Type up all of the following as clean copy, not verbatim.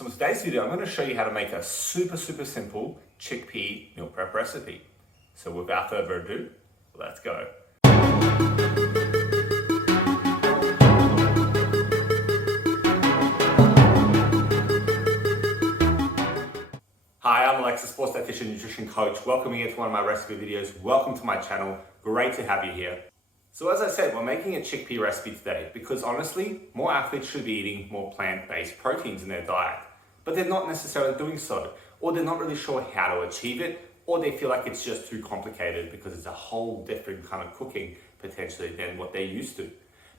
So in today's video, I'm going to show you how to make a super simple chickpea meal prep recipe. So without further ado, let's go. Hi, I'm Alex, a sports dietitian nutrition coach. Welcome here to one of my recipe videos. Welcome to my channel. Great to have you here. So as I said, we're making a chickpea recipe today because honestly, more athletes should be eating more plant-based proteins in their diet, but they're not necessarily doing so, or they're not really sure how to achieve it, or they feel like it's just too complicated because it's a whole different kind of cooking potentially than what they're used to.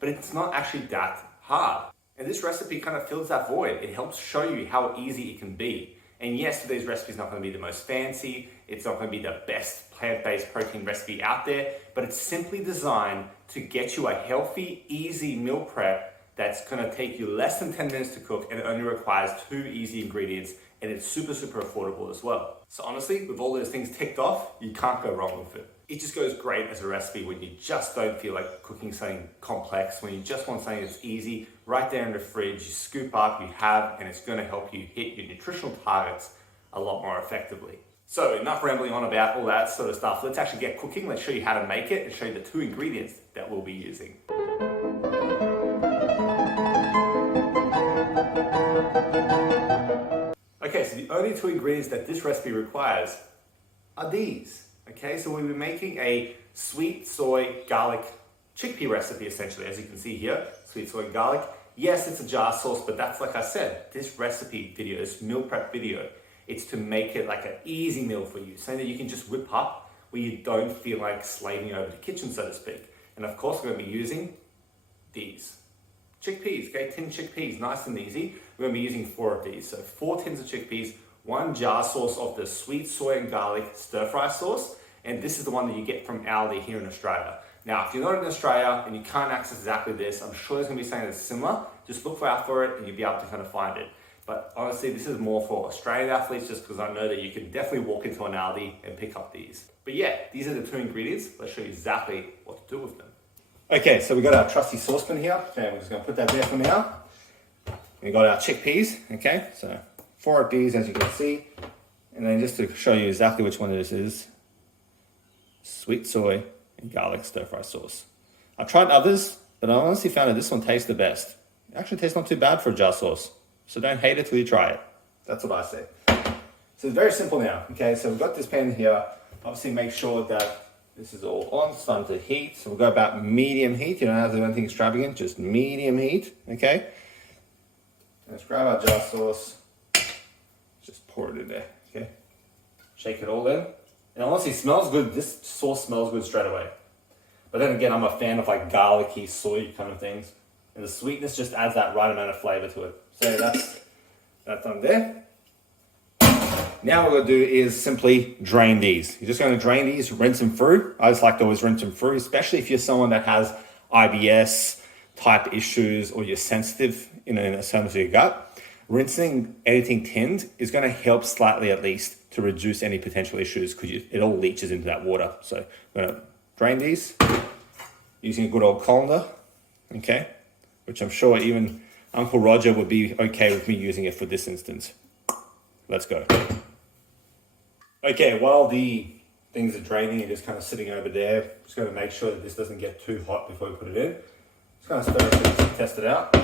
But it's not actually that hard. And this recipe kind of fills that void. It helps show you how easy it can be. And yes, today's recipe is not going to be the most fancy, it's not going to be the best plant-based protein recipe out there, but it's simply designed to get you a healthy, easy meal prep that's going to take you less than 10 minutes to cook and only requires 2 easy ingredients, and it's super affordable as well. So honestly, with all those things ticked off, you can't go wrong with it. It just goes great as a recipe when you just don't feel like cooking something complex, when you just want something that's easy, right there in the fridge, you scoop up, you have, and it's gonna help you hit your nutritional targets a lot more effectively. So enough rambling on about all that sort of stuff. Let's actually get cooking. Let's show you how to make it and show you the 2 ingredients that we'll be using. Okay, so the only 2 ingredients that this recipe requires are these. Okay, so we'll be making a sweet soy garlic chickpea recipe essentially, as you can see here, sweet soy and garlic. Yes, it's a jar sauce, but that's like I said, this recipe video, this meal prep video, it's to make it like an easy meal for you, something that you can just whip up where you don't feel like slaving over the kitchen, so to speak. And of course, we're gonna be using these chickpeas, okay, tin chickpeas, nice and easy. We're gonna be using 4 of these. So 4 tins of chickpeas, 1 jar sauce of the sweet soy and garlic stir fry sauce, and this is the one that you get from Aldi here in Australia. Now, if you're not in Australia and you can't access exactly this, I'm sure there's gonna be something that's similar. Just look out for it and you'll be able to kind of find it. But honestly, this is more for Australian athletes just because I know that you can definitely walk into an Aldi and pick up these. But yeah, these are the 2 ingredients. Let's show you exactly what to do with them. Okay, so we got our trusty saucepan here. Okay, we're just gonna put that there for now. We got our chickpeas, okay? So 4 of these, as you can see. And then just to show you exactly which one this is, sweet soy and garlic stir fry sauce. I've tried others, but I honestly found that this one tastes the best. It actually tastes not too bad for a jar sauce. So don't hate it till you try it. That's what I say. So it's very simple now, okay? So we've got this pan here. Obviously make sure that this is all on, starting to heat. So we'll go about medium heat. You don't have to do anything extravagant, just medium heat, okay? Let's grab our jar sauce. Just pour it in there, okay? Shake it all in. And honestly, it smells good. This sauce smells good straight away. But then again, I'm a fan of like garlicky, soy kind of things. And the sweetness just adds that right amount of flavor to it. So that's done there. Now what we're going to do is simply drain these. You're just going to drain these, rinse them through. I just like to always rinse them through, especially if you're someone that has IBS type issues or you're sensitive in terms of your gut. Rinsing anything tinned is going to help slightly at least to reduce any potential issues because it all leaches into that water. So I'm going to drain these using a good old colander, okay? Which I'm sure even Uncle Roger would be okay with me using it for this instance. Let's go. Okay, while the things are draining and just kind of sitting over there, just going to make sure that this doesn't get too hot before we put it in. Just going to stir it to test it out.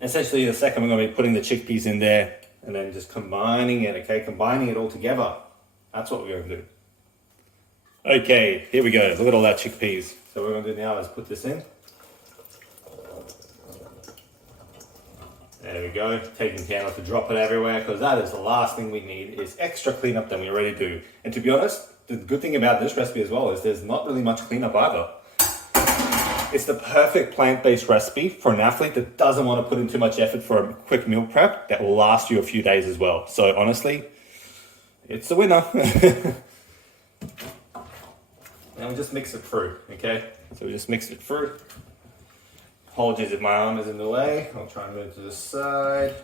Essentially, the second we're going to be putting the chickpeas in there and then just combining it, okay? Combining it all together. That's what we're going to do. Okay, here we go. Look at all that chickpeas. So what we're going to do now is put this in. There we go, taking care not to drop it everywhere because that is the last thing we need is extra cleanup than we already do. And to be honest, the good thing about this recipe as well is there's not really much cleanup either. It's the perfect plant-based recipe for an athlete that doesn't want to put in too much effort for a quick meal prep that will last you a few days as well. So honestly, it's a winner. And we just mix it through, okay? So we just mix it through. Apologies if my arm is in the way. I'll try and move to the side.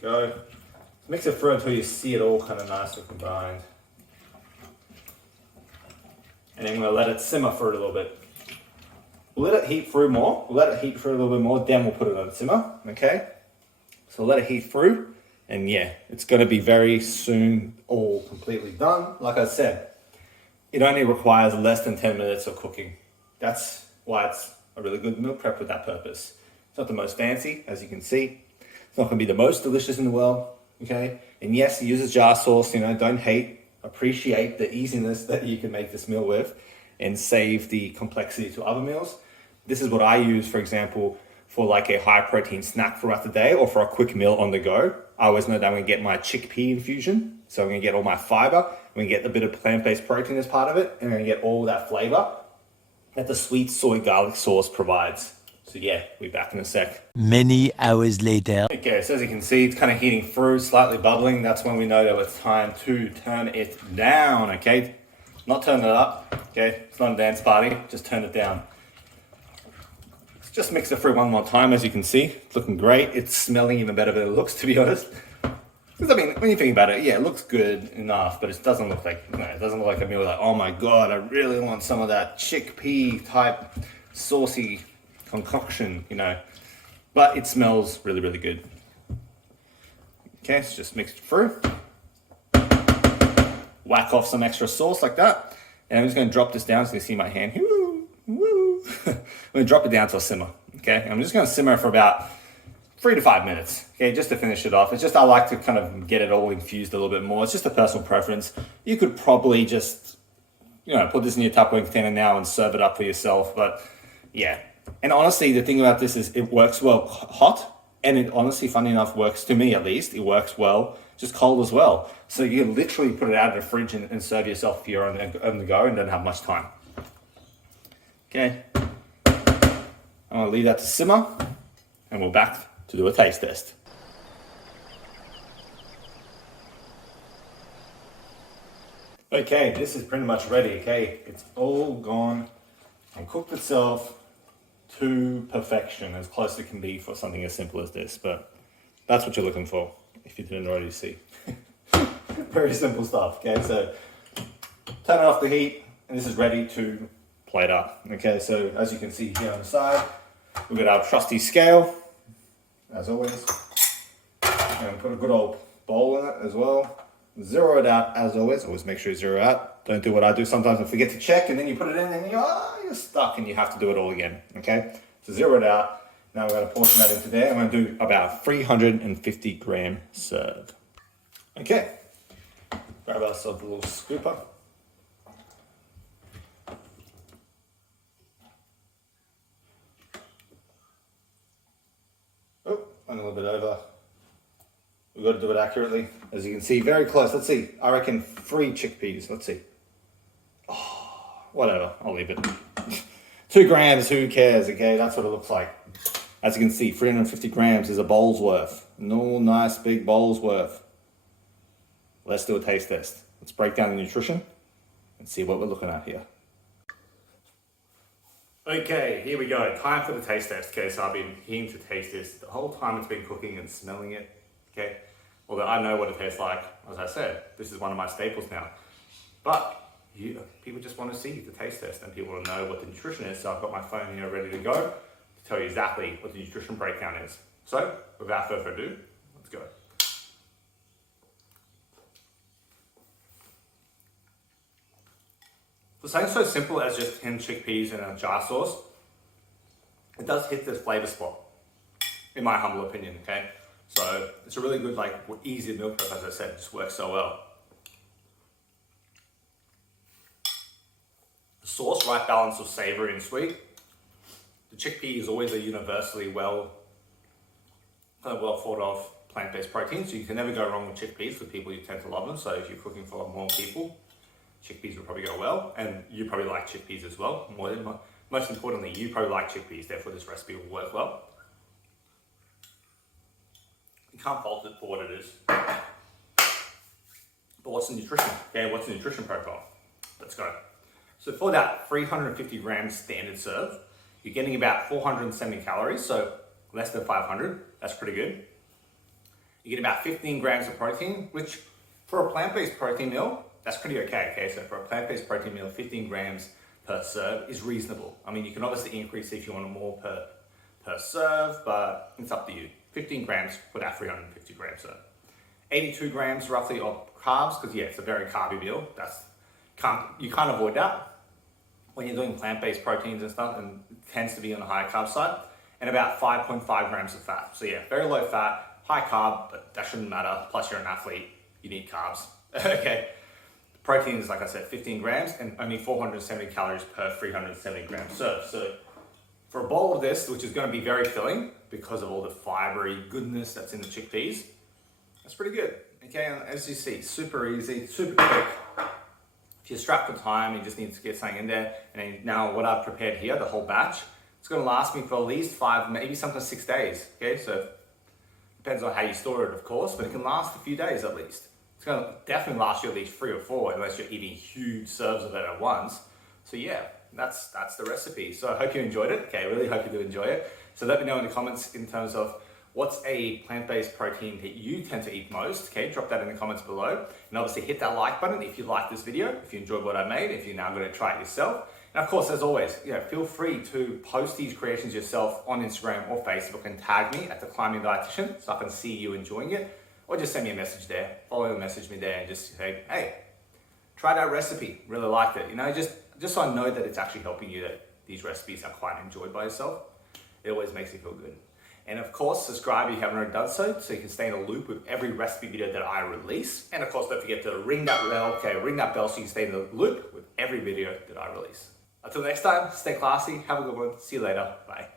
There we go. Mix it through until you see it all kind of nicely combined. And then we're going to let it simmer for a little bit. We'll let it heat through more. We'll let it heat through a little bit more, then we'll put it on simmer, okay? So let it heat through, and yeah, it's gonna be very soon all completely done. Like I said, it only requires less than 10 minutes of cooking. That's why it's a really good meal prep for that purpose. It's not the most fancy, as you can see. It's not gonna be the most delicious in the world, okay? And yes, it uses jar sauce, you know, don't hate, appreciate the easiness that you can make this meal with and save the complexity to other meals. This is what I use, for example, for like a high protein snack throughout the day or for a quick meal on the go. I always know that I'm gonna get my chickpea infusion. So I'm gonna get all my fiber, I'm gonna get a bit of plant-based protein as part of it, and I'm gonna get all that flavor that the sweet soy garlic sauce provides. So yeah, we'll be back in a sec. Many hours later. Okay, so as you can see, it's kind of heating through, slightly bubbling. That's when we know that it's time to turn it down, okay? Not turn it up, okay? It's not a dance party, just turn it down. Let's just mix it through one more time, as you can see. It's looking great. It's smelling even better than it looks, to be honest. Because I mean, when you think about it, yeah, it looks good enough, but it doesn't look like, you know, it doesn't look like a meal like, oh my God, I really want some of that chickpea type saucy concoction, you know, but it smells really, really good. Okay, so just mix it through. Whack off some extra sauce like that. And I'm just gonna drop this down so you can see my hand. Woo, woo. I'm gonna drop it down to a simmer, okay? I'm just gonna simmer for about 3 to 5 minutes, okay, just to finish it off. It's just I like to kind of get it all infused a little bit more. It's just a personal preference. You could probably just, you know, put this in your Tupperware container now and serve it up for yourself, but yeah. And honestly, the thing about this is it works well hot, and it honestly, funny enough, works, to me at least, it works well just cold as well. So you can literally put it out of the fridge and serve yourself if you're on the go and don't have much time. Okay, I'm gonna leave that to simmer, and we're back to do a taste test. Okay, this is pretty much ready, okay? It's all gone and cooked itself to perfection, as close as it can be for something as simple as this, but that's what you're looking for, if you didn't already see. Very simple stuff, okay? So turn off the heat, and this is ready to plate up. Okay, so as you can see here on the side, we've got our trusty scale, as always. And put a good old bowl in it as well. Zero it out as always. Always make sure you zero out. Don't do what I do sometimes and forget to check, and then you put it in and you're stuck and you have to do it all again. Okay? So zero it out. Now we're going to portion that into there. I'm going to do about 350 gram serve. Okay. Grab ourselves a little scooper. Oh, went a little bit over. We've got to do it accurately. As you can see, very close. Let's see. I reckon 3 chickpeas. Let's see. Oh, whatever. I'll leave it. 2 grams, who cares? Okay, that's what it looks like. As you can see, 350 grams is a bowl's worth. No nice big bowl's worth. Let's do a taste test. Let's break down the nutrition and see what we're looking at here. Okay, here we go. Time for the taste test. Okay, so I've been keen to taste this the whole time it's been cooking and smelling it. Okay, although I know what it tastes like. As I said, this is one of my staples now. But people just want to see the taste test and people want to know what the nutrition is. So I've got my phone here ready to go to tell you exactly what the nutrition breakdown is. So without further ado, let's go. For something so simple as just 10 chickpeas and a jar sauce, it does hit the flavor spot, in my humble opinion, okay? So it's a really good, like, easy meal prep, as I said, it just works so well. The sauce, right balance of savory and sweet. The chickpea is always a universally well thought of plant-based protein, so you can never go wrong with chickpeas for people who tend to love them. So if you're cooking for more people, chickpeas will probably go well, and you probably like chickpeas as well. Most importantly, you probably like chickpeas, therefore this recipe will work well. You can't fault it for what it is. But what's the nutrition? Okay, what's the nutrition profile? Let's go. So for that 350 grams standard serve, you're getting about 470 calories, so less than 500. That's pretty good. You get about 15 grams of protein, which for a plant-based protein meal, that's pretty okay. So for a plant-based protein meal, 15 grams per serve is reasonable. I mean, you can obviously increase it if you want more per serve, but it's up to you. 15 grams for that 350 gram serve. 82 grams roughly of carbs, because yeah, it's a very carby meal. You can't avoid that when you're doing plant-based proteins and stuff, and it tends to be on the higher carb side. And about 5.5 grams of fat. So yeah, very low fat, high carb, but that shouldn't matter. Plus you're an athlete, you need carbs. Okay. Protein is, like I said, 15 grams and only 470 calories per 370 gram serve. So for a bowl of this, which is going to be very filling because of all the fibery goodness that's in the chickpeas, that's pretty good. Okay, and as you see, super easy, super quick. If you're strapped for time, you just need to get something in there. And then now what I've prepared here, the whole batch, it's going to last me for at least 5, maybe sometimes 6 days. Okay, so depends on how you store it, of course, but it can last a few days at least. It's going to definitely last you at least 3 or 4 unless you're eating huge serves of it at once. So yeah, that's the recipe. So I hope you enjoyed it. Okay, I really hope you do enjoy it. So let me know in the comments in terms of what's a plant-based protein that you tend to eat most. Okay, drop that in the comments below. And obviously hit that like button if you like this video, if you enjoyed what I made, if you're now going to try it yourself. And of course, as always, feel free to post these creations yourself on Instagram or Facebook and tag me at The Climbing Dietitian so I can see you enjoying it. Or just send me a message there, message me there and just say, hey, try that recipe, really liked it. Just so I know that it's actually helping you, that these recipes are quite enjoyed by yourself. It always makes me feel good. And of course, subscribe if you haven't already done so you can stay in a loop with every recipe video that I release. And of course, don't forget to ring that bell so you can stay in the loop with every video that I release. Until next time, stay classy, have a good one, see you later, bye.